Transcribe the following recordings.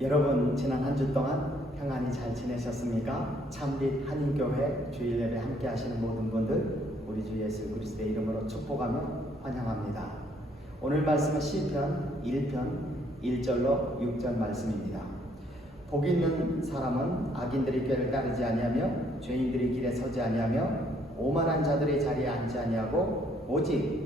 여러분 지난 한 주 동안 평안히 잘 지내셨습니까? 참빛 한인교회 주일 예배 함께 하시는 모든 분들 우리 주 예수 그리스도의 이름으로 축복하며 환영합니다. 오늘 말씀은 시편 1편 1절로 6절 말씀입니다. 복 있는 사람은 악인들의 꾀를 따르지 아니하며 죄인들의 길에 서지 아니하며 오만한 자들의 자리에 앉지 아니하고 오직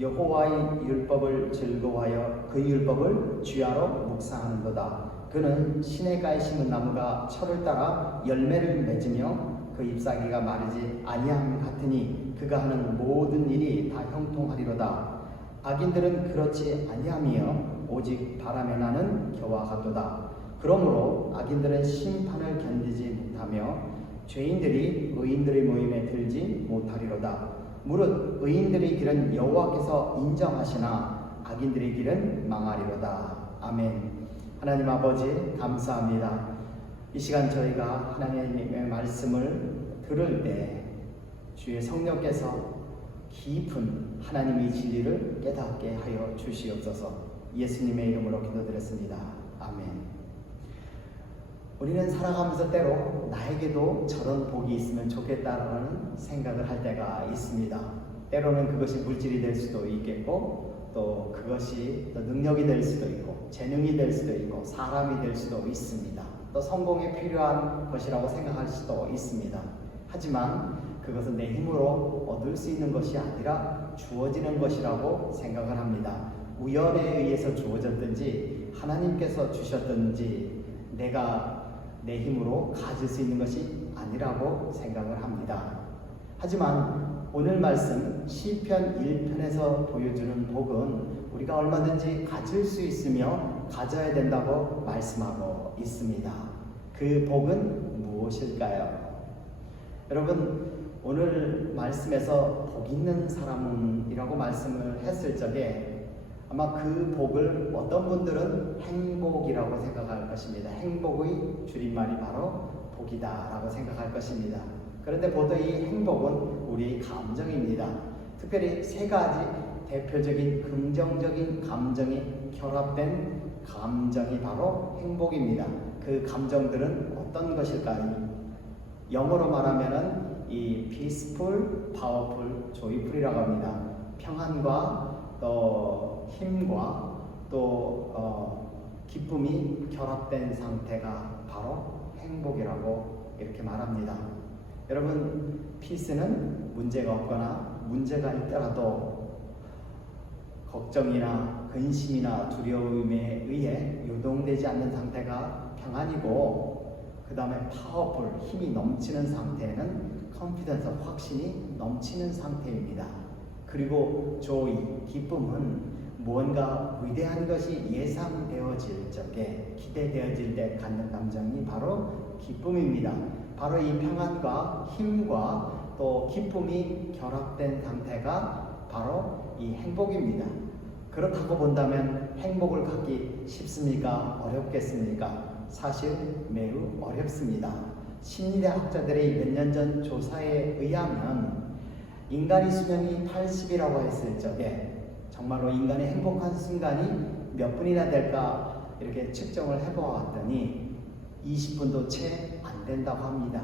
여호와의 율법을 즐거워하여 그 율법을 주야로 묵상하는도다. 그는 시냇가에 심은 나무가 철을 따라 열매를 맺으며 그 잎사귀가 마르지 아니함 같으니 그가 하는 모든 일이 다 형통하리로다. 악인들은 그렇지 아니하며 오직 바람에 나는 겨와 같도다. 그러므로 악인들은 심판을 견디지 못하며 죄인들이 의인들의 모임에 들지 못하리로다. 무릇 의인들의 길은 여호와께서 인정하시나 악인들의 길은 망하리로다. 아멘. 하나님 아버지 감사합니다. 이 시간 저희가 하나님의 말씀을 들을 때 주의 성령께서 깊은 하나님의 진리를 깨닫게 하여 주시옵소서. 예수님의 이름으로 기도드렸습니다. 아멘. 우리는 살아가면서 때로 나에게도 저런 복이 있으면 좋겠다라는 생각을 할 때가 있습니다. 때로는 그것이 물질이 될 수도 있겠고, 또 그것이 또 능력이 될 수도 있고, 재능이 될 수도 있고, 사람이 될 수도 있습니다. 또 성공에 필요한 것이라고 생각할 수도 있습니다. 하지만 그것은 내 힘으로 얻을 수 있는 것이 아니라 주어지는 것이라고 생각을 합니다. 우연에 의해서 주어졌든지 하나님께서 주셨든지 내가 내 힘으로 가질 수 있는 것이 아니라고 생각을 합니다. 하지만 오늘 말씀 시편 1편에서 보여주는 복은 우리가 얼마든지 가질 수 있으며 가져야 된다고 말씀하고 있습니다. 그 복은 무엇일까요? 여러분, 오늘 말씀에서 복 있는 사람이라고 말씀을 했을 적에 아마 그 복을 어떤 분들은 행복이라고 생각할 것입니다. 행복의 줄임말이 바로 복이다 라고 생각할 것입니다. 그런데 보통 이 행복은 우리 감정입니다. 특별히 세 가지 대표적인 긍정적인 감정이 결합된 감정이 바로 행복입니다. 그 감정들은 어떤 것일까요? 영어로 말하면은 이 peaceful, powerful, joyful이라고 합니다. 평안과 또 힘과 또 기쁨이 결합된 상태가 바로 행복이라고 이렇게 말합니다. 여러분, peace는 문제가 없거나 문제가 있더라도 걱정이나 근심이나 두려움에 의해 요동되지 않는 상태가 평안이고, 그 다음에 파워풀, 힘이 넘치는 상태는 컨피던스, 확신이 넘치는 상태입니다. 그리고 조이, 기쁨은 무언가 위대한 것이 예상되어질 적에, 기대되어질 때 갖는 감정이 바로 기쁨입니다. 바로 이 평안과 힘과 또 기쁨이 결합된 상태가 바로 이 행복입니다. 그렇다고 본다면 행복을 갖기 쉽습니까? 어렵겠습니까? 사실 매우 어렵습니다. 심리학자들의 몇 년 전 조사에 의하면 인간의 수명이 80이라고 했을 적에 정말로 인간의 행복한 순간이 몇 분이나 될까 이렇게 측정을 해보았더니 20분도 채 안 된다고 합니다.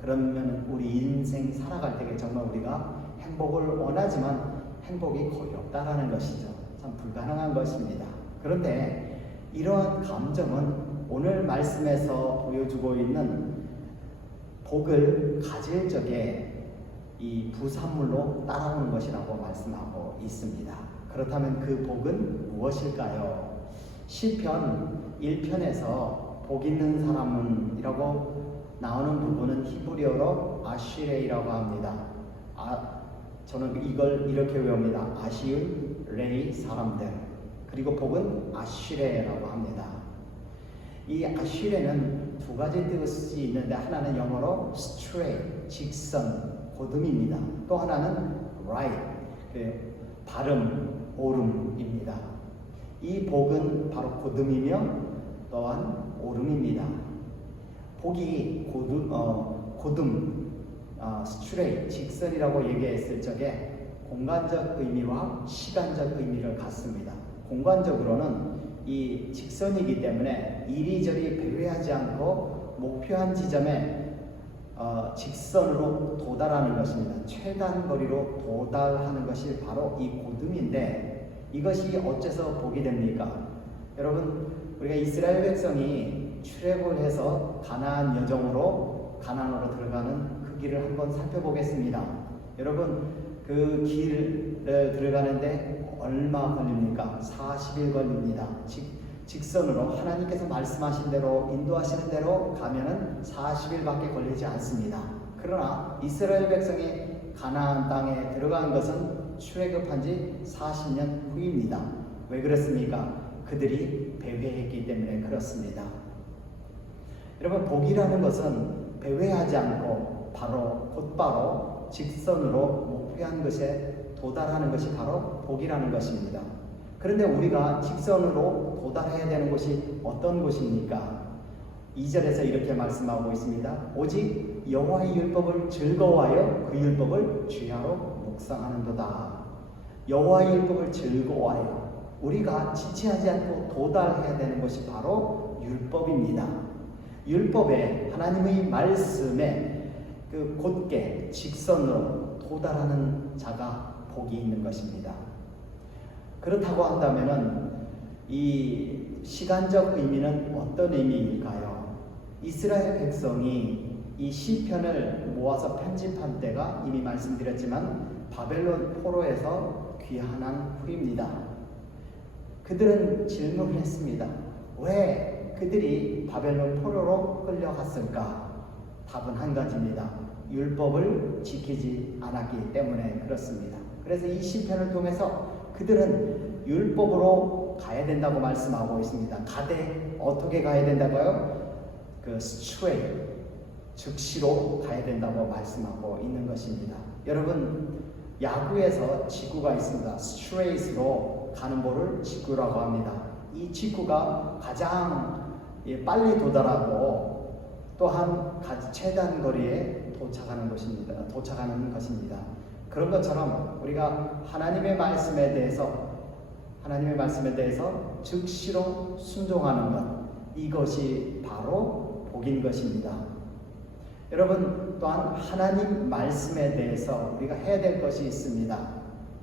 그러면 우리 인생 살아갈 때 정말 우리가 행복을 원하지만 행복이 거의 없다라는 것이죠. 참 불가능한 것입니다. 그런데 이러한 감정은 오늘 말씀에서 보여주고 있는 복을 가질 적에 이 부산물로 따라오는 것이라고 말씀하고 있습니다. 그렇다면 그 복은 무엇일까요? 시편 1편에서 복 있는 사람은 이라고 나오는 부분은 히브리어로 아시레이라고 합니다. 저는 이걸 이렇게 외웁니다. 아시울 레이 사람들. 그리고 복은 아시레라고 합니다. 이 아시레는 두 가지 뜻이 있는데, 하나는 영어로 straight, 직선, 고듬입니다. 또 하나는 right, 발음, 오름입니다. 이 복은 바로 고듬이며 또한 오름입니다. 복이 고듬, straight, 직선이라고 얘기했을 적에 공간적 의미와 시간적 의미를 갖습니다. 공간적으로는 이 직선이기 때문에 이리저리 배회하지 않고 목표한 지점에 직선으로 도달하는 것입니다. 최단 거리로 도달하는 것이 바로 이 고듬인데, 이것이 어째서 복이 됩니까? 여러분, 우리가 이스라엘 백성이 출애굽을 해서 가나안 여정으로 가나안으로 들어가는 그 길을 한번 살펴보겠습니다. 여러분, 그 길을 들어가는데 얼마 걸립니까? 40일 걸립니다. 직선으로 하나님께서 말씀하신 대로, 인도하시는 대로 가면은 40일밖에 걸리지 않습니다. 그러나 이스라엘 백성이 가나안 땅에 들어간 것은 출애굽한 지 40년 후입니다. 왜 그렇습니까? 그들이 배회했기 때문에 그렇습니다. 여러분, 복이라는 것은 배회하지 않고 곧바로 직선으로 목표한 것에 도달하는 것이 바로 복이라는 것입니다. 그런데 우리가 직선으로 도달해야 되는 곳이 어떤 곳입니까? 2절에서 이렇게 말씀하고 있습니다. 오직 여호와의 율법을 즐거워하여 그 율법을 주야로 묵상하는도다. 여호와의 율법을 즐거워하여 우리가 지체하지 않고 도달해야 되는 것이 바로 율법입니다. 율법에 하나님의 말씀에 그 곧게 직선으로 도달하는 자가 복이 있는 것입니다. 그렇다고 한다면은 이 시간적 의미는 어떤 의미일까요? 이스라엘 백성이 이 시편을 모아서 편집한 때가 이미 말씀드렸지만 바벨론 포로에서 귀환한 후입니다. 그들은 질문을 했습니다. 왜 그들이 바벨론 포로로 끌려갔을까? 답은 한 가지입니다. 율법을 지키지 않았기 때문에 그렇습니다. 그래서 이 시편을 통해서 그들은 율법으로 가야 된다고 말씀하고 있습니다. 가되 어떻게 가야 된다고요? 그 straight, 즉시로 가야 된다고 말씀하고 있는 것입니다. 여러분, 야구에서 직구가 있습니다. straight로 가는 볼을 직구라고 합니다. 이 직구가 가장 빨리 도달하고 또한 최단 거리에 도착하는 것입니다. 그런 것처럼 우리가 하나님의 말씀에 대해서 즉시로 순종하는 것, 이것이 바로 복인 것입니다. 여러분, 또한 하나님 말씀에 대해서 우리가 해야 될 것이 있습니다.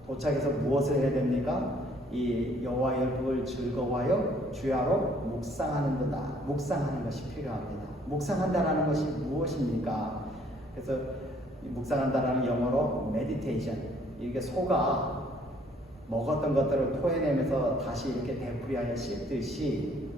도착해서 무엇을 해야 됩니까? 이 여호와의 율법을 즐거워하여 주야로 묵상하는 것이 필요합니다. 묵상한다라는 것이 무엇입니까? 그래서 묵상한다라는 영어로 meditation, 이게 소가 먹었던 것들을 토해내면서 다시 이렇게 되풀이하여 씹듯이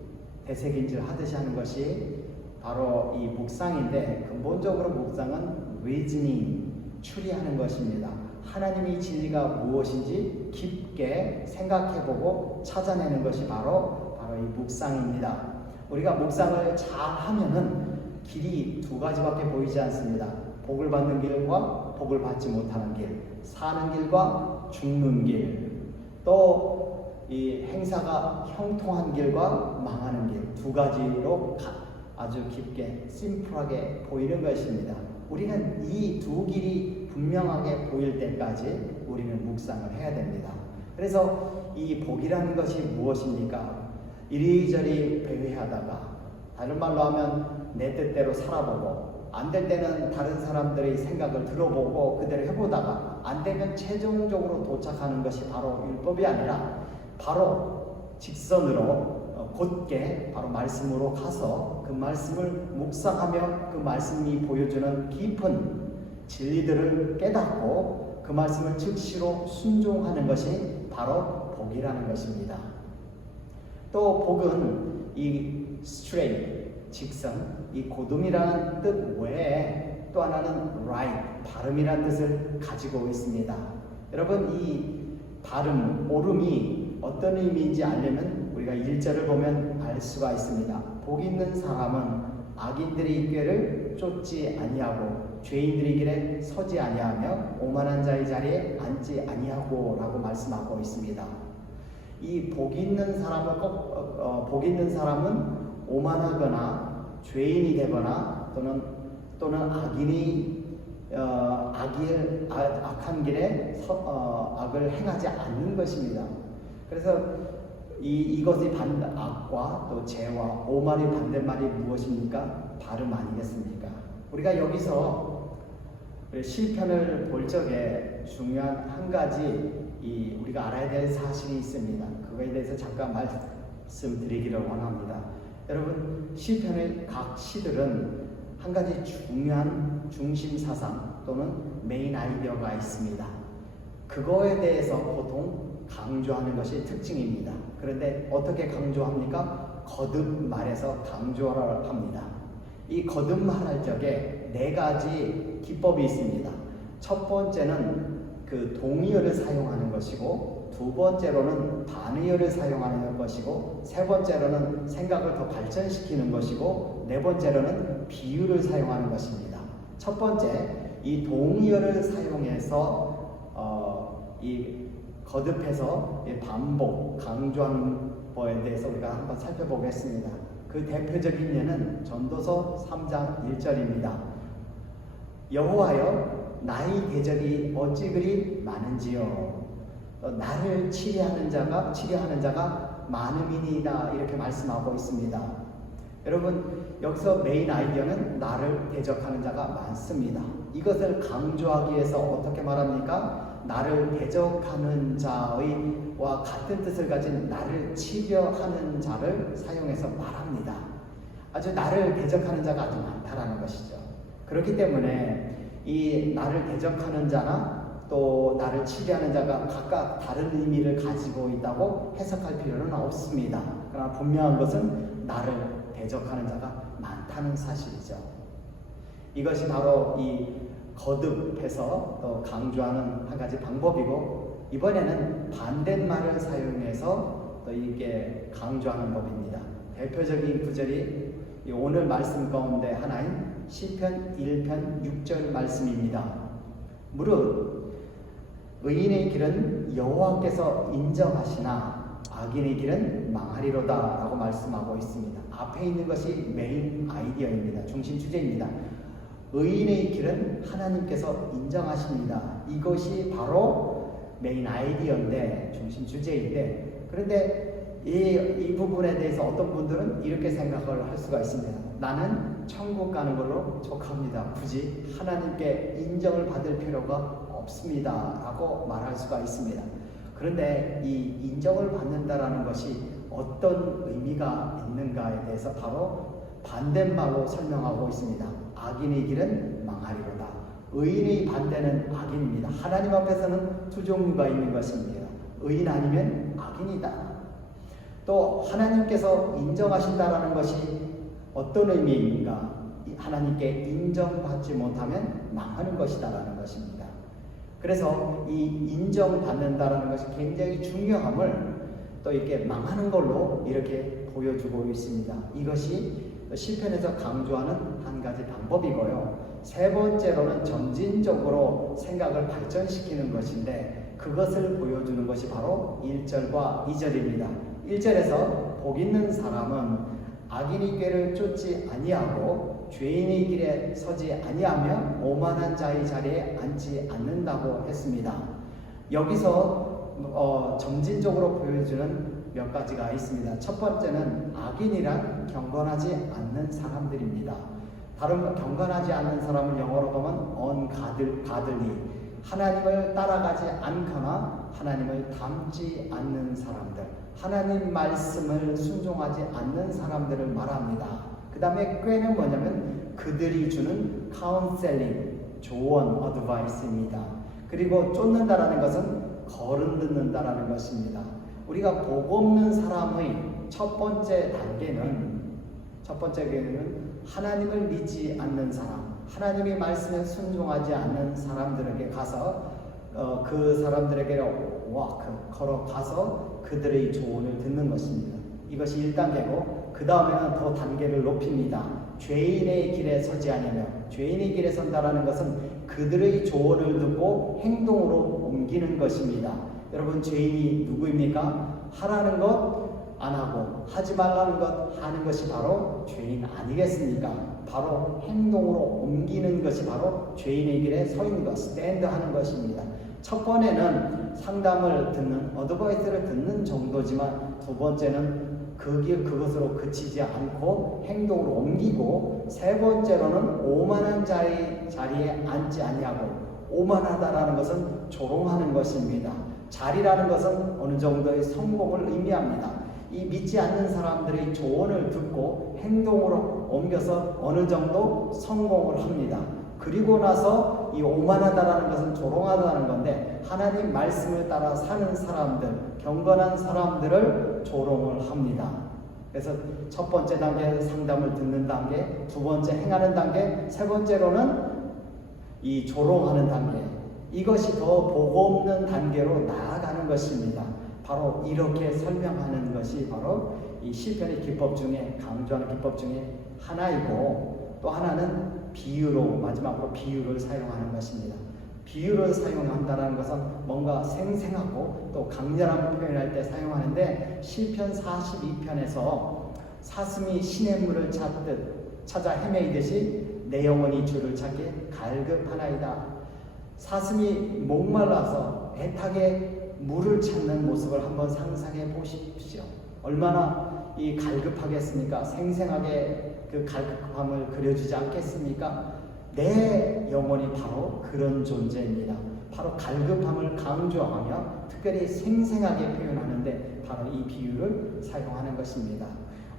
되새김질 하듯이 하는 것이 바로 이 묵상인데, 근본적으로 묵상은 reasoning, 추리하는 것입니다. 하나님의 진리가 무엇인지 깊게 생각해보고 찾아내는 것이 바로 이 묵상입니다. 우리가 묵상을 잘 하면은 길이 두 가지밖에 보이지 않습니다. 복을 받는 길과 복을 받지 못하는 길, 사는 길과 죽는 길, 또 이 행사가 형통한 길과 망하는 길, 두 가지로 아주 깊게 심플하게 보이는 것입니다. 우리는 이 두 길이 분명하게 보일 때까지 우리는 묵상을 해야 됩니다. 그래서 이 복이라는 것이 무엇입니까? 이리저리 배회하다가, 다른 말로 하면 내 뜻대로 살아보고, 안 될 때는 다른 사람들의 생각을 들어보고 그대로 해보다가 안 되면 최종적으로 도착하는 것이 바로 율법이 아니라 바로 직선으로 곧게 바로 말씀으로 가서 그 말씀을 묵상하며 그 말씀이 보여주는 깊은 진리들을 깨닫고 그 말씀을 즉시로 순종하는 것이 바로 복이라는 것입니다. 또 복은 이 straight, 직선, 이 고dum이라는 뜻 외에 또 하나는 right, 발음이라는 뜻을 가지고 있습니다. 여러분, 이 발음, 오름이 어떤 의미인지 알려면 우리가 1절을 보면 알 수가 있습니다. 복 있는 사람은 악인들의 꾀를 쫓지 아니하고 죄인들의 길에 서지 아니하며 오만한 자의 자리에 앉지 아니하고 라고 말씀하고 있습니다. 이 복 있는 사람은 오만하거나 죄인이 되거나 또는 악한 길에 악을 행하지 않는 것입니다. 그래서 이것의 악과 또 죄와 오만의 반대말이 무엇입니까? 발음 아니겠습니까? 우리가 여기서 시편을 볼 적에 중요한 한 가지 우리가 알아야 될 사실이 있습니다. 그거에 대해서 잠깐 말씀드리기를 원합니다. 여러분, 시편의 각 시들은 한 가지 중요한 중심 사상 또는 메인 아이디어가 있습니다. 그거에 대해서 보통 강조하는 것이 특징입니다. 그런데 어떻게 강조합니까? 거듭말해서 강조하라 합니다. 이 거듭말할 적에 네 가지 기법이 있습니다. 첫 번째는 그 동의어를 사용하는 것이고, 두 번째로는 반의어를 사용하는 것이고, 세 번째로는 생각을 더 발전시키는 것이고, 네 번째로는 비유를 사용하는 것입니다. 첫 번째, 이 동의어를 사용해서 거듭해서 반복, 강조하는 거에 대해서 우리가 한번 살펴보겠습니다. 그 대표적인 예는 전도서 3장 1절입니다. 여호와여 나의 대적이 어찌 그리 많은지요. 나를 치려하는 자가 많음이니이다 이렇게 말씀하고 있습니다. 여러분 여기서 메인 아이디어는 나를 대적하는 자가 많습니다. 이것을 강조하기 위해서 어떻게 말합니까? 나를 대적하는 자와 같은 뜻을 가진 나를 치려하는 자를 사용해서 말합니다. 아주 나를 대적하는 자가 아주 많다라는 것이죠. 그렇기 때문에 이 나를 대적하는 자나 또 나를 치려하는 자가 각각 다른 의미를 가지고 있다고 해석할 필요는 없습니다. 그러나 분명한 것은 나를 대적하는 자가 많다는 사실이죠. 이것이 바로 이 거듭해서 또 강조하는 한 가지 방법이고, 이번에는 반대말을 사용해서 또 이게 강조하는 법입니다. 대표적인 구절이 오늘 말씀 가운데 하나인 시편 1편 6절 말씀입니다. 무릇 의인의 길은 여호와께서 인정하시나 악인의 길은 망하리로다 라고 말씀하고 있습니다. 앞에 있는 것이 메인 아이디어입니다. 중심 주제입니다. 의인의 길은 하나님께서 인정하십니다. 이것이 바로 메인 아이디어인데, 중심 주제인데, 그런데 이 부분에 대해서 어떤 분들은 이렇게 생각을 할 수가 있습니다. 나는 천국 가는 걸로 족합니다. 굳이 하나님께 인정을 받을 필요가 없습니다 라고 말할 수가 있습니다. 그런데 이 인정을 받는다라는 것이 어떤 의미가 있는가에 대해서 바로 반대말로 설명하고 있습니다. 악인의 길은 망하리로다. 의인의 반대는 악인입니다. 하나님 앞에서는 두 종류가 있는 것입니다. 의인 아니면 악인이다. 또 하나님께서 인정하신다라는 것이 어떤 의미입니까? 하나님께 인정받지 못하면 망하는 것이다라는 것입니다. 그래서 이 인정받는다라는 것이 굉장히 중요함을 또 이렇게 망하는 걸로 이렇게 보여주고 있습니다. 이것이 시편에서 강조하는 한 가지 방법이고요. 세 번째로는 점진적으로 생각을 발전시키는 것인데, 그것을 보여주는 것이 바로 1절과 2절입니다. 1절에서 복 있는 사람은 악인의 꾀를 쫓지 아니하고 죄인의 길에 서지 아니하며 오만한 자의 자리에 앉지 않는다고 했습니다. 여기서 점진적으로 보여주는 몇 가지가 있습니다. 첫 번째는 악인이란 경건하지 않는 사람들입니다. 다른 경건하지 않는 사람을 영어로 보면 ungodly, 하나님을 따라가지 않거나 하나님을 닮지 않는 사람들, 하나님 말씀을 순종하지 않는 사람들을 말합니다. 그 다음에 꾀는 뭐냐면 그들이 주는 카운셀링, 조언, 어드바이스입니다. 그리고 쫓는다라는 것은 거른 듣는다라는 것입니다. 우리가 복 없는 사람의 첫 번째 단계는 하나님을 믿지 않는 사람, 하나님의 말씀에 순종하지 않는 사람들에게 가서 그 사람들에게 걸어가서 그들의 조언을 듣는 것입니다. 이것이 1단계고, 그 다음에는 더 단계를 높입니다. 죄인의 길에 서지 아니하며, 죄인의 길에 선다라는 것은 그들의 조언을 듣고 행동으로 옮기는 것입니다. 여러분, 죄인이 누구입니까? 하라는 것 안 하고 하지 말라는 것 하는 것이 바로 죄인 아니겠습니까? 바로 행동으로 옮기는 것이 바로 죄인의 길에 서 있는 것, 스탠드 하는 것입니다. 첫 번에는 상담을 듣는, 어드바이스를 듣는 정도지만, 두 번째는 그것으로 그치지 않고 행동으로 옮기고, 세 번째로는 오만한 자의 자리에 앉지 아니하고, 오만하다라는 것은 조롱하는 것입니다. 자리라는 것은 어느 정도의 성공을 의미합니다. 이 믿지 않는 사람들의 조언을 듣고 행동으로 옮겨서 어느 정도 성공을 합니다. 그리고 나서 이 오만하다라는 것은 조롱하다는 건데, 하나님 말씀을 따라 사는 사람들, 경건한 사람들을 조롱을 합니다. 그래서 첫 번째 단계 상담을 듣는 단계, 두 번째 행하는 단계, 세 번째로는 이 조롱하는 단계, 이것이 더 복 없는 단계로 나아가는 것입니다. 바로 이렇게 설명하는 것이 바로 이 시편의 기법 중에, 강조하는 기법 중에 하나이고, 또 하나는 비유로, 마지막으로 비유를 사용하는 것입니다. 비유를 사용한다는 것은 뭔가 생생하고 또 강렬한 표현할 때 사용하는데, 시편 42편에서 사슴이 시냇물을 찾아 헤매이듯이 내 영혼이 주를 찾게 갈급하나이다. 사슴이 목말라서 애타게 물을 찾는 모습을 한번 상상해 보십시오. 얼마나 이 갈급하겠습니까? 생생하게 그 갈급함을 그려주지 않겠습니까? 내 영혼이 바로 그런 존재입니다. 바로 갈급함을 강조하며 특별히 생생하게 표현하는데 바로 이 비유를 사용하는 것입니다.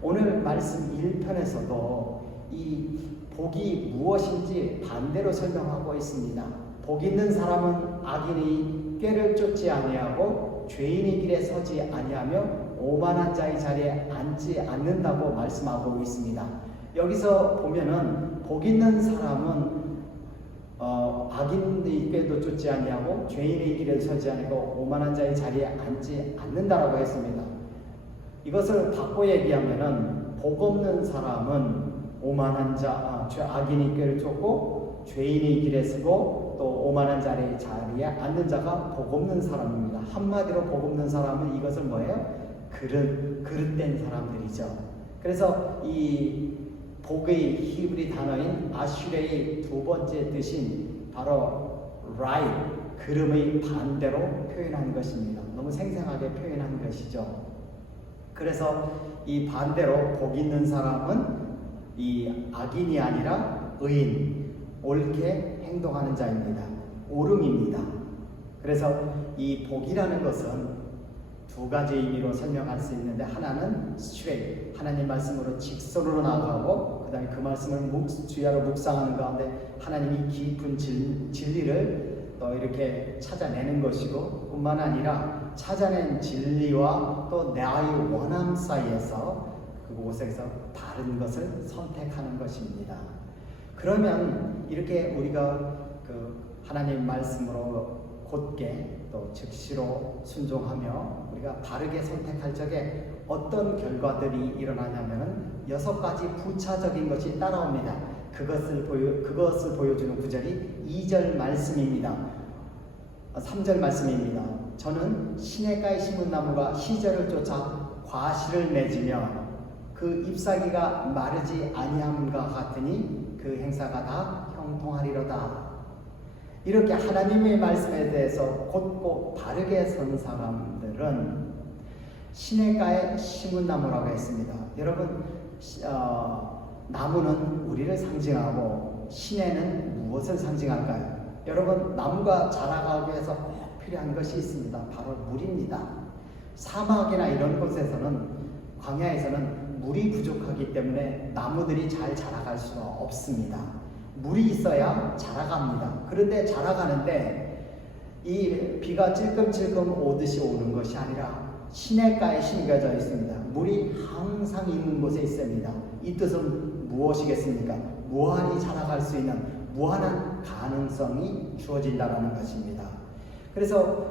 오늘 말씀 1편에서도 이 복이 무엇인지 반대로 설명하고 있습니다. 복 있는 사람은 악인의 꾀를 쫓지 아니하고 죄인의 길에 서지 아니하며 오만한 자의 자리에 앉지 않는다고 말씀하고 있습니다. 여기서 보면은 복 있는 사람은 악인의 꾀도 쫓지 아니하고 죄인의 길에 서지 아니하고 오만한 자의 자리에 앉지 않는다라고 했습니다. 이것을 바꿔 얘기하면은 복 없는 사람은 오만한 악인의 꾀를 쫓고 죄인의 길에 서고 또 오만한 자리에 앉는 자가 복 없는 사람입니다. 한마디로 복 없는 사람은 이것을 뭐예요? 그릇된 사람들이죠. 그래서 이 복의 히브리 단어인 아슈레의 두 번째 뜻인 바로 right, 그름의 반대로 표현한 것입니다. 너무 생생하게 표현한 것이죠. 그래서 이 반대로 복 있는 사람은 이 악인이 아니라 의인, 옳게 행동하는 자입니다. 옳음입니다. 그래서 이 복이라는 것은 두 가지 의미로 설명할 수 있는데, 하나는 straight, 하나님 말씀으로 직선으로 나아가고, 그 다음에 그 말씀을 주야로 묵상하는 가운데 하나님이 깊은 진리를 또 이렇게 찾아내는 것이고, 뿐만 아니라 찾아낸 진리와 또 나의 원함 사이에서 그곳에서 바른 것을 선택하는 것입니다. 그러면 이렇게 우리가 그 하나님 말씀으로 곧게 또 즉시로 순종하며 우리가 바르게 선택할 적에 어떤 결과들이 일어나냐면은 6가지 부차적인 것이 따라옵니다. 그것을 보여주는 구절이 2절 말씀입니다. 3절 말씀입니다. 저는 시냇가에 심은 나무가 시절을 쫓아 과실을 맺으며 그 잎사귀가 마르지 아니함과 같으니 그 행사가 다 형통하리로다. 이렇게 하나님의 말씀에 대해서 곧고 바르게 선 사람들은 시냇가에 심은 나무라고 했습니다. 여러분, 나무는 우리를 상징하고 시내는 무엇을 상징할까요? 여러분, 나무가 자라가기 위해서 꼭 필요한 것이 있습니다. 바로 물입니다. 사막이나 이런 곳에서는, 광야에서는 물이 부족하기 때문에 나무들이 잘 자라갈 수가 없습니다. 물이 있어야 자라갑니다. 그런데 자라가는데 이 비가 찔끔찔끔 오듯이 오는 것이 아니라 시냇가에 심겨져 있습니다. 물이 항상 있는 곳에 있습니다. 이 뜻은 무엇이겠습니까? 무한히 자라갈 수 있는 무한한 가능성이 주어진다는 것입니다. 그래서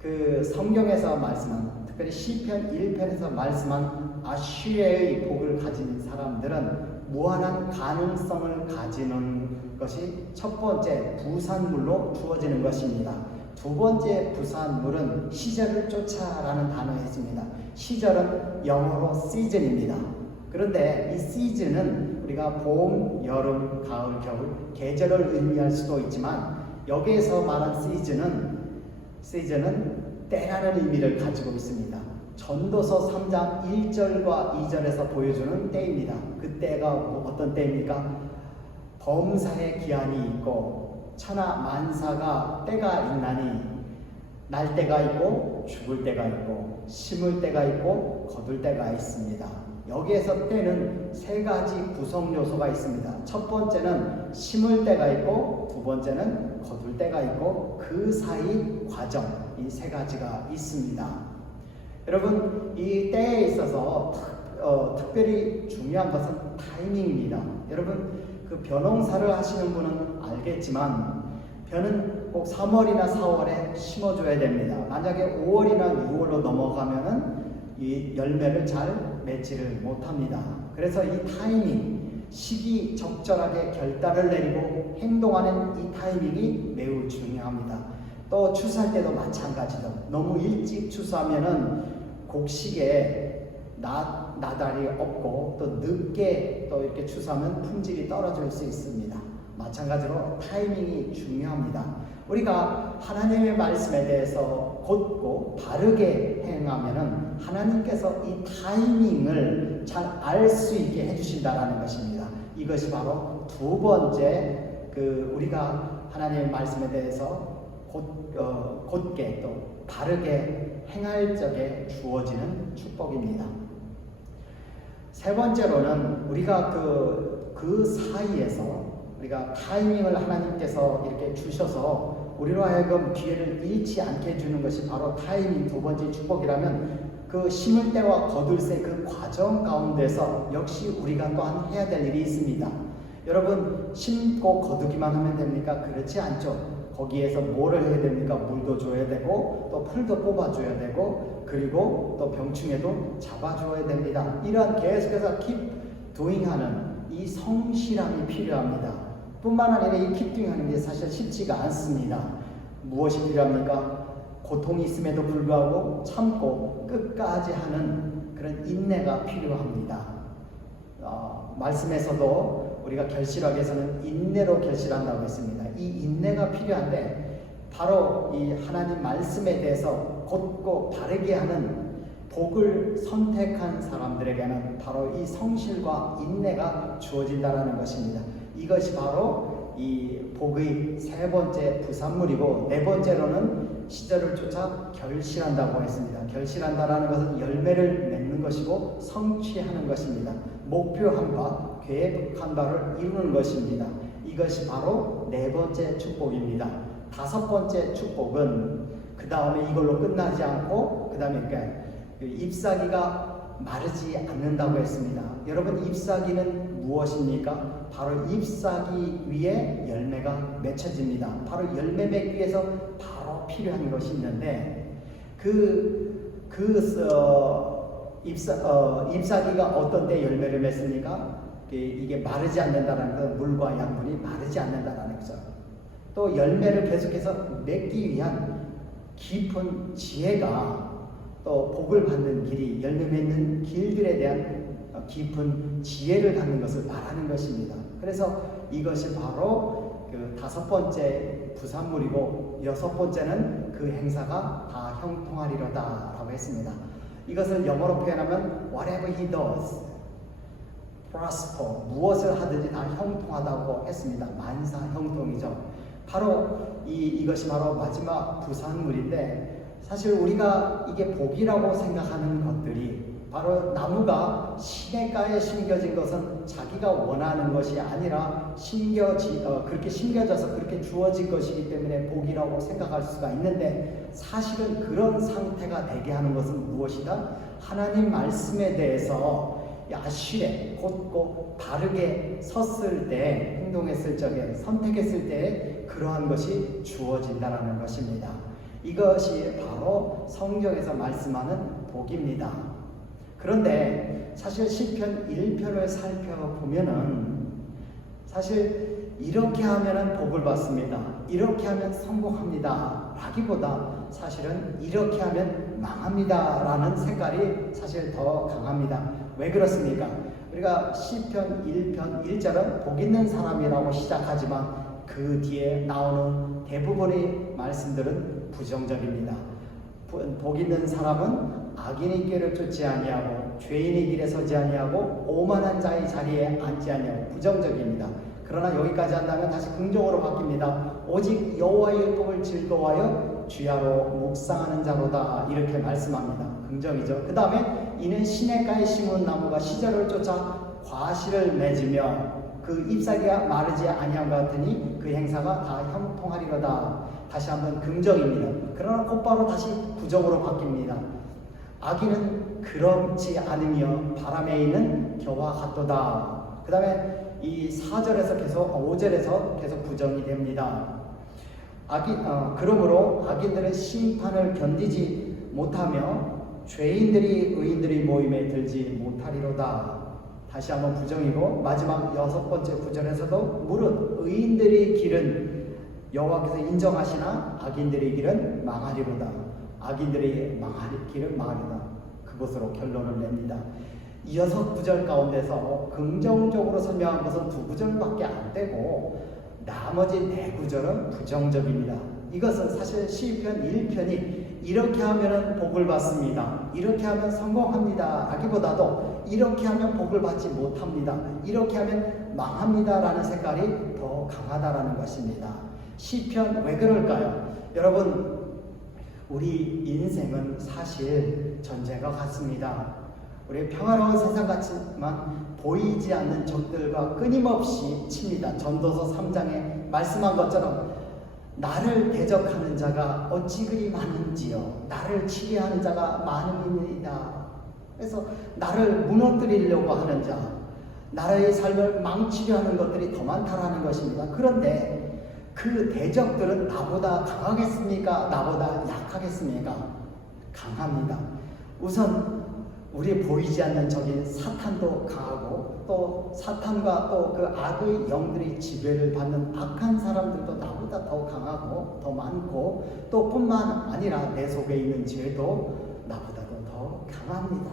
그 성경에서 말씀한, 특별히 시편 1편에서 말씀한 아슈레의 복을 가진 사람들은 무한한 가능성을 가지는 것이 첫 번째 부산물로 주어지는 것입니다. 두 번째 부산물은 시절을 쫓아라는 단어에 있습니다. 시절은 영어로 season입니다. 그런데 이 season은 우리가 봄, 여름, 가을, 겨울 계절을 의미할 수도 있지만, 여기에서 말한 season은 때라는 의미를 가지고 있습니다. 전도서 3장 1절과 2절에서 보여주는 때입니다. 그 때가 어떤 때입니까? 범사의 기한이 있고 천하 만사가 때가 있나니, 날 때가 있고 죽을 때가 있고 심을 때가 있고 거둘 때가 있습니다. 여기에서 때는 3가지 구성 요소가 있습니다. 첫 번째는 심을 때가 있고, 두 번째는 거둘 때가 있고, 그 사이 과정, 이 3가지가 있습니다. 여러분, 이 때에 있어서 특별히 중요한 것은 타이밍입니다. 여러분, 그 벼농사를 하시는 분은 알겠지만 벼는 꼭 3월이나 4월에 심어줘야 됩니다. 만약에 5월이나 6월로 넘어가면은 이 열매를 잘 맺지를 못합니다. 그래서 이 타이밍, 시기 적절하게 결단을 내리고 행동하는 이 타이밍이 매우 중요합니다. 또 추수할 때도 마찬가지죠. 너무 일찍 추수하면은 곡식에 나달이 없고, 또 늦게 또 이렇게 추수하면 품질이 떨어질 수 있습니다. 마찬가지로 타이밍이 중요합니다. 우리가 하나님의 말씀에 대해서 곧고 바르게 행하면은 하나님께서 이 타이밍을 잘 알 수 있게 해주신다라는 것입니다. 이것이 바로 두 번째 우리가 하나님의 말씀에 대해서 곧게 또 바르게 행할 적에 주어지는 축복입니다. 세 번째로는 우리가 그 사이에서 우리가 타이밍을 하나님께서 이렇게 주셔서 우리로 하여금 기회를 잃지 않게 해주는 것이 바로 타이밍 두 번째 축복이라면 그 심을 때와 거둘 때 그 과정 가운데서 역시 우리가 또한 해야 될 일이 있습니다. 여러분 심고 거두기만 하면 됩니까? 그렇지 않죠. 거기에서 뭐를 해야 됩니까? 물도 줘야 되고 또 풀도 뽑아줘야 되고 그리고 또 병충해도 잡아줘야 됩니다. 이러한 계속해서 keep doing 하는 이 성실함이 필요합니다. 뿐만 아니라 이 keep doing 하는 게 사실 쉽지가 않습니다. 무엇이 필요합니까? 고통이 있음에도 불구하고 참고 끝까지 하는 그런 인내가 필요합니다. 말씀에서도 우리가 결실하기 위해서는 인내로 결실한다고 했습니다. 이 인내가 필요한데 바로 이 하나님 말씀에 대해서 곧고 바르게 하는 복을 선택한 사람들에게는 바로 이 성실과 인내가 주어진다라는 것입니다. 이것이 바로 이 복의 세 번째 부산물이고 네 번째로는 시절을 쫓아 결실한다고 했습니다. 결실한다라는 것은 열매를 맺는 것이고 성취하는 것입니다. 목표한 바, 계획한 바를 이루는 것입니다. 이것이 바로 네 번째 축복입니다. 다섯 번째 축복은 그 다음에 이걸로 끝나지 않고 그 다음에 잎사귀가 마르지 않는다고 했습니다. 여러분 잎사귀는 무엇입니까? 바로 잎사귀 위에 열매가 맺혀집니다. 바로 열매 맺기 위해서 바로 필요한 것이 있는데 잎사귀가 어떤 때 열매를 맺습니까? 이게 마르지 않는다는 건 물과 양분이 마르지 않는다는 거죠. 또 열매를 계속해서 맺기 위한 깊은 지혜가 또 복을 받는 길이 열매 맺는 길들에 대한 깊은 지혜를 갖는 것을 말하는 것입니다. 그래서 이것이 바로 다섯 번째 부산물이고 여섯 번째는 그 행사가 다 형통하리로다 라고 했습니다. 이것을 영어로 표현하면 whatever he does prosper, 무엇을 하든지 다 형통하다고 했습니다. 만사 형통이죠. 바로 이것이 바로 마지막 부산물인데 사실 우리가 이게 복이라고 생각하는 것들이 바로 나무가 시냇가에 심겨진 것은 자기가 원하는 것이 아니라 그렇게 심겨져서 그렇게 주어진 것이기 때문에 복이라고 생각할 수가 있는데 사실은 그런 상태가 되게 하는 것은 무엇이다? 하나님 말씀에 대해서 야시에 곧고 바르게 섰을 때 행동했을 적에 선택했을 때 그러한 것이 주어진다라는 것입니다. 이것이 바로 성경에서 말씀하는 복입니다. 그런데 사실 시편 1편을 살펴보면은 사실 이렇게 하면은 복을 받습니다. 이렇게 하면 성공합니다. 라기보다 사실은 이렇게 하면 망합니다. 라는 색깔이 사실 더 강합니다. 왜 그렇습니까? 우리가 시편 1편 1절은 복 있는 사람이라고 시작하지만 그 뒤에 나오는 대부분의 말씀들은 부정적입니다. 복 있는 사람은 악인의 길을 쫓지 아니하고 죄인의 길에 서지 아니하고 오만한 자의 자리에 앉지 아니하고 부정적입니다. 그러나 여기까지 한다면 다시 긍정으로 바뀝니다. 오직 여호와의 법을 즐거워하여 주야로 묵상하는 자로다 이렇게 말씀합니다. 긍정이죠. 그 다음에 이는 시냇가에 심은 나무가 시절을 쫓아 과실을 맺으며 그 잎사귀가 마르지 아니함 같으니 그 행사가 다 형통하리로다. 다시 한번 긍정입니다. 그러나 곧바로 다시 부정으로 바뀝니다. 악인은 그렇지 않으며 바람에 있는 겨와 같도다. 그 다음에 이 4절에서 계속 5절에서 계속 부정이 됩니다. 그러므로 악인들은 심판을 견디지 못하며 죄인들이 의인들의 모임에 들지 못하리로다. 다시 한번 부정이고 마지막 여섯 번째 구절에서도 무릇 의인들의 길은 여호와께서 인정하시나 악인들의 길은 망하리로다. 악인들의 길은 망하리로다. 그것으로 결론을 냅니다. 이 여섯 구절 가운데서 긍정적으로 설명한 것은 두 구절밖에 안 되고 나머지 네 구절은 부정적입니다. 이것은 사실 시편 1편이 이렇게 하면 복을 받습니다, 이렇게 하면 성공합니다 라기보다도 이렇게 하면 복을 받지 못합니다, 이렇게 하면 망합니다 라는 색깔이 더 강하다라는 것입니다. 시편 왜 그럴까요? 여러분, 우리 인생은 사실 전쟁과 같습니다. 우리 평화로운 세상 같지만 보이지 않는 적들과 끊임없이 칩니다. 전도서 3장에 말씀한 것처럼 나를 대적하는 자가 어찌 그리 많은지요, 나를 치리하는 자가 많음이니이다. 그래서 나를 무너뜨리려고 하는 자, 나의 삶을 망치려 하는 것들이 더 많다라는 것입니다. 그런데 그 대적들은 나보다 강하겠습니까? 나보다 약하겠습니까? 강합니다. 우선 우리 보이지 않는 적인 사탄도 강하고, 또 사탄과 또 그 악의 영들이 지배를 받는 악한 사람들도 나보다 더 강하고 더 많고, 또 뿐만 아니라 내 속에 있는 죄도 나보다도 더 강합니다.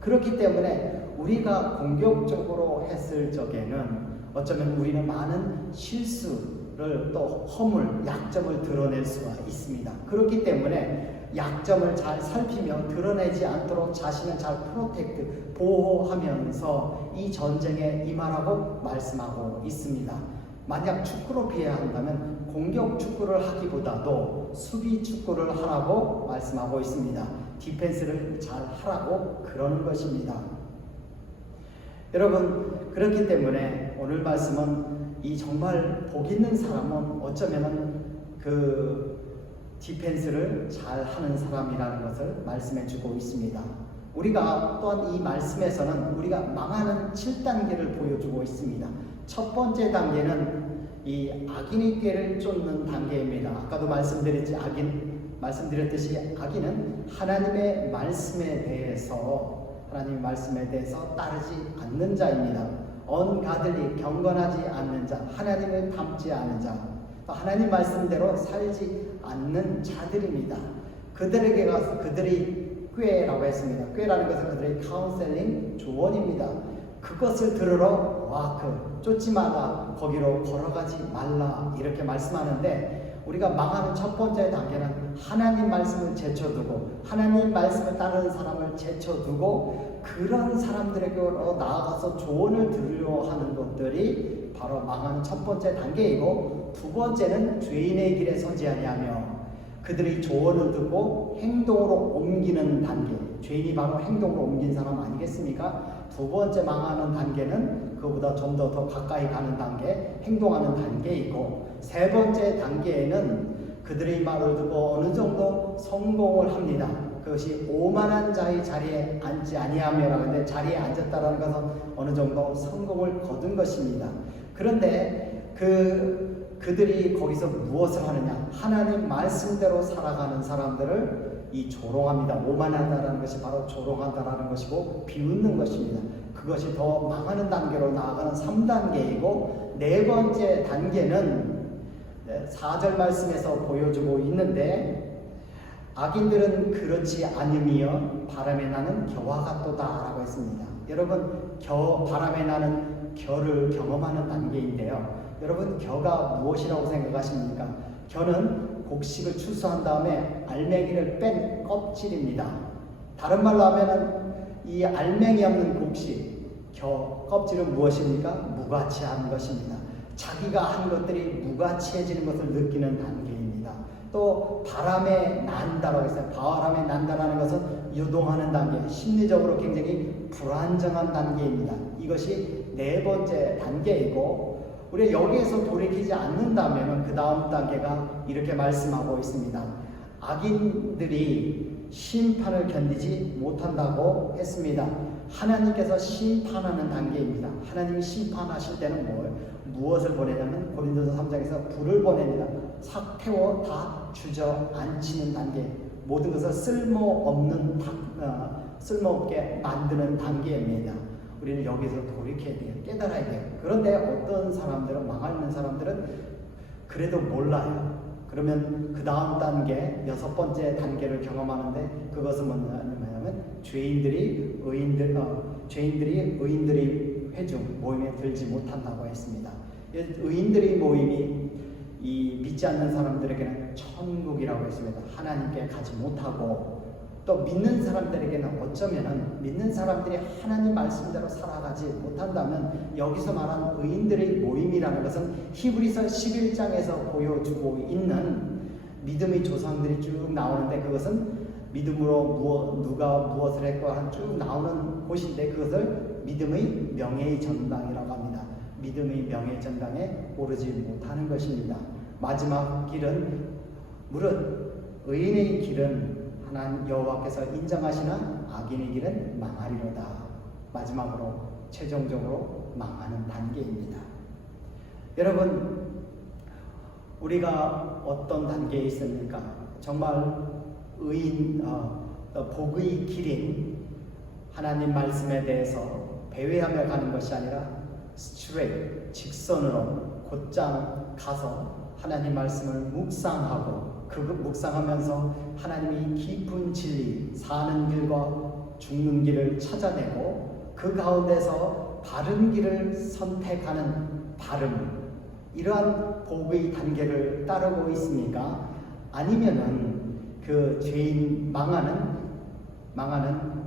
그렇기 때문에 우리가 공격적으로 했을 적에는 어쩌면 우리는 많은 실수를, 또 허물, 약점을 드러낼 수가 있습니다. 그렇기 때문에 약점을 잘 살피며 드러내지 않도록 자신을 잘 프로텍트, 보호하면서 이 전쟁에 임하라고 말씀하고 있습니다. 만약 축구로 비해야 한다면 공격 축구를 하기보다도 수비 축구를 하라고 말씀하고 있습니다. 디펜스를 잘 하라고 그러는 것입니다. 여러분, 그렇기 때문에 오늘 말씀은 이 정말 복 있는 사람은 어쩌면은 그 디펜스를 잘 하는 사람이라는 것을 말씀해 주고 있습니다. 우리가 또한 이 말씀에서는 우리가 망하는 7단계를 보여주고 있습니다. 첫 번째 단계는 이 악인의 꾀를 쫓는 단계입니다. 아까도 말씀드렸듯이 악인은 하나님의 말씀에 대해서 따르지 않는 자입니다. 언가들리 경건하지 않는 자, 하나님을 닮지 않은 자, 하나님 말씀대로 살지 않는 자들입니다. 그들에게 가서 그들이 꾀라고 했습니다. 꾀라는 것은 그들의 카운셀링 조언입니다. 그것을 들으러 쫓지 마라, 거기로 걸어가지 말라, 이렇게 말씀하는데, 우리가 망하는 첫 번째 단계는 하나님 말씀을 제쳐두고 하나님 말씀을 따르는 사람을 제쳐두고 그런 사람들에게로 나아가서 조언을 들으려 하는 것들이 바로 망하는 첫 번째 단계이고, 두 번째는 죄인의 길에 서지 아니하며 그들이 조언을 듣고 행동으로 옮기는 단계. 죄인이 바로 행동으로 옮긴 사람 아니겠습니까? 두 번째 망하는 단계는 그보다 좀 더 가까이 가는 단계, 행동하는 단계이고, 세 번째 단계에는 그들의 말을 듣고 어느 정도 성공을 합니다. 그것이 오만한 자의 자리에 앉지 아니하며라고 하는데, 자리에 앉았다라는 것은 어느 정도 성공을 거둔 것입니다. 그런데 그들이 거기서 무엇을 하느냐? 하나님 말씀대로 살아가는 사람들을 이 조롱합니다. 오만하다라는 것이 바로 조롱한다라는 것이고 비웃는 것입니다. 그것이 더 망하는 단계로 나아가는 3단계이고, 네 번째 단계는 4절 말씀에서 보여주고 있는데, 악인들은 그렇지 않으며 바람에 나는 겨와 같도다 라고 했습니다. 여러분, 바람에 나는 겨를 경험하는 단계인데요. 여러분, 겨가 무엇이라고 생각하십니까? 겨는 곡식을 추수한 다음에 알맹이를 뺀 껍질입니다. 다른 말로 하면은 이 알맹이 없는 곡식, 겨 껍질은 무엇입니까? 무가치한 것입니다. 자기가 한 것들이 무가치해지는 것을 느끼는 단계입니다. 또 바람에 난다라고 했어요. 바람에 난다라는 것은 유동하는 단계, 심리적으로 굉장히 불안정한 단계입니다. 이것이 네 번째 단계이고, 우리가 여기에서 돌이키지 않는다면 그 다음 단계가 이렇게 말씀하고 있습니다. 악인들이 심판을 견디지 못한다고 했습니다. 하나님께서 심판하는 단계입니다. 하나님이 심판하실 때는 무엇을 보내냐면 고린도서 3장에서 불을 보냅니다. 싹 태워 다 주저앉히는 단계, 모든 것을 쓸모없게 만드는 단계입니다. 우리는 여기서 돌이켜야 돼요. 깨달아야 돼요. 그런데 어떤 사람들은, 망하는 사람들은 그래도 몰라요. 그러면 그 다음 단계, 여섯 번째 단계를 경험하는데, 그것은 뭐냐면 죄인들이 의인들의 회중 모임에 들지 못한다고 했습니다. 의인들의 모임이 이 믿지 않는 사람들에게는 천국이라고 했습니다. 하나님께 가지 못하고, 또 믿는 사람들에게는 어쩌면은 믿는 사람들이 하나님 말씀대로 살아가지 못한다면, 여기서 말한 의인들의 모임이라는 것은 히브리서 11장에서 보여주고 있는 믿음의 조상들이 쭉 나오는데, 그것은 믿음으로 누가 무엇을 했고 쭉 나오는 곳인데, 그것을 믿음의 명예의 전당이라고 합니다. 믿음의 명예의 전당에 오르지 못하는 것입니다. 마지막 길은 무릇 의인의 길은 하나님 여호와께서 인정하시나 악인의 길은 망하리로다. 마지막으로 최종적으로 망하는 단계입니다. 여러분, 우리가 어떤 단계에 있습니까? 정말 의인, 복의 길인 하나님 말씀에 대해서 배회하며 가는 것이 아니라 스트레이트, 직선으로 곧장 가서 하나님 말씀을 묵상하고, 그 묵상하면서 하나님의 깊은 진리, 사는 길과 죽는 길을 찾아내고, 그 가운데서 바른 길을 선택하는 바름, 이러한 복의 단계를 따르고 있습니까? 아니면은 그 죄인 망하는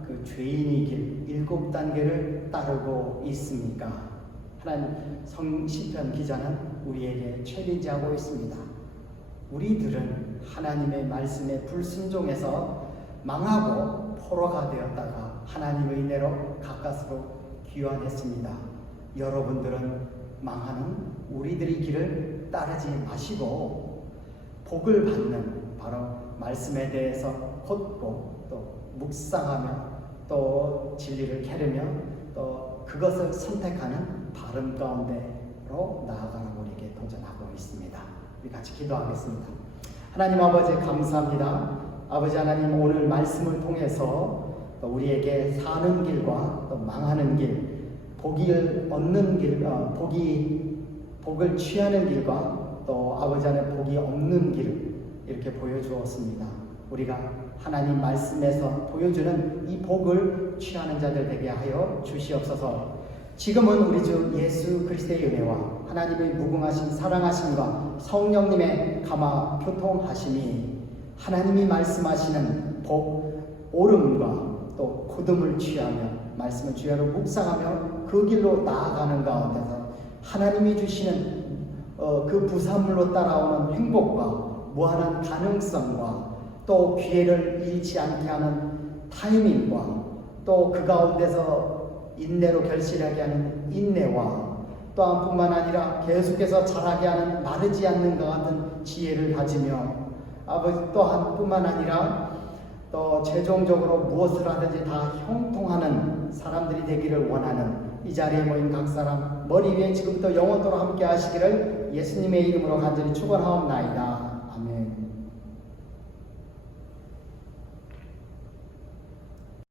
그 죄인의 길 7단계를 따르고 있습니까? 하나님 시편 기자는 우리에게 챌린지하고 있습니다. 우리들은 하나님의 말씀에 불순종해서 망하고 포로가 되었다가 하나님의 은혜로 가까스로 귀환했습니다. 여러분들은 망하는 우리들의 길을 따르지 마시고 복을 받는 바로 말씀에 대해서 걷고 또 묵상하며 또 진리를 캐르며 또 그것을 선택하는 바른 가운데로 나아가는 우리에게 도전하고 있습니다. 우리 같이 기도하겠습니다. 하나님 아버지 감사합니다. 아버지 하나님, 오늘 말씀을 통해서 또 우리에게 사는 길과 또 망하는 길, 복을 얻는 길, 복을 취하는 길과 또 아버지 안에 복이 없는 길, 이렇게 보여주었습니다. 우리가 하나님 말씀에서 보여주는 이 복을 취하는 자들 되게 하여 주시옵소서. 지금은 우리 주 예수 그리스도의 은혜와 하나님의 무궁하신 사랑하심과 성령님의 감화 교통하심이 하나님이 말씀하시는 복, 옳음과 또 굳음을 취하며 말씀을 주야로 묵상하며 그 길로 나아가는 가운데서 하나님이 주시는 그 부산물로 따라오는 행복과 무한한 가능성과 또 기회를 잃지 않게 하는 타이밍과 또 그 가운데서 인내로 결실하게 하는 인내와 또한 뿐만 아니라 계속해서 자라게 하는 마르지 않는 것 같은 지혜를 가지며 아버지 또한 뿐만 아니라 또 최종적으로 무엇을 하든지 다 형통하는 사람들이 되기를 원하는 이 자리에 모인 각 사람 머리 위에 지금부터 영원토록 함께 하시기를 예수님의 이름으로 간절히 축원하옵나이다. 아멘.